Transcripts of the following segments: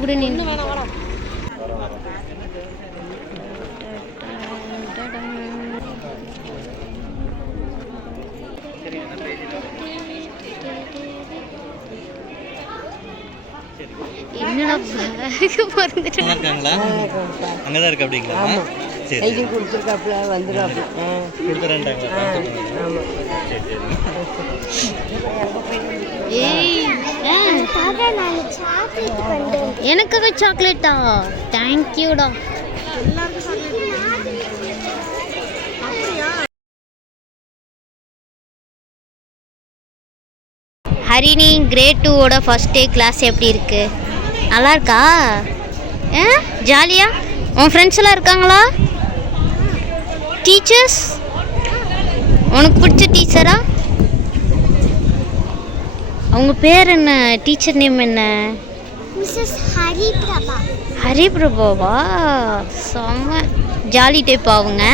கூட நின்று என்னடா இருக்காங்களா? அங்கதான் இருக்கு அப்படிங்களா? சரி கொடுத்துருக்காப்புல வந்துடும் கொடுத்துறேன்டாங்களா? எனக்காக சாக்லேட்டா? தேங்க்யூடா. ஹரிணி கிரேட் 2ஓட ஃபர்ஸ்ட் டே கிளாஸ் எப்படி இருக்கு? நல்லா இருக்கா? ஜாலியா? உன் ஃப்ரெண்ட்ஸ் எல்லாம் இருக்காங்களா? டீச்சர்ஸ் உனக்கு பிடிச்ச டீச்சரா? அவங்க பேர் என்ன? டீச்சர் நேம் என்ன? மிஸ்ஸஸ் ஹரிபிரபா. ஹரிபிரபாவா? செம்ம ஜாலி டைப் அவங்க.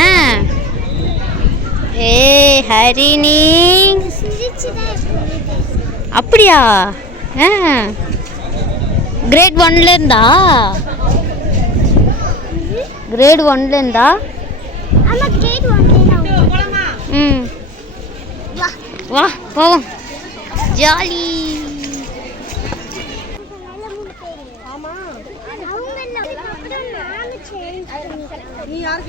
ஹரிணி அப்படியா? கிரேட் 1ல இருந்தா? கிரேட் 1ல இருந்தா? ஆமா கிரேட் 1ல போலாமா? வா போவோம். ஜாலி. ஆமா அவங்க என்ன அப்புறம் நாம சேஞ்ச் பண்ணிக்கலாம். நீ யார்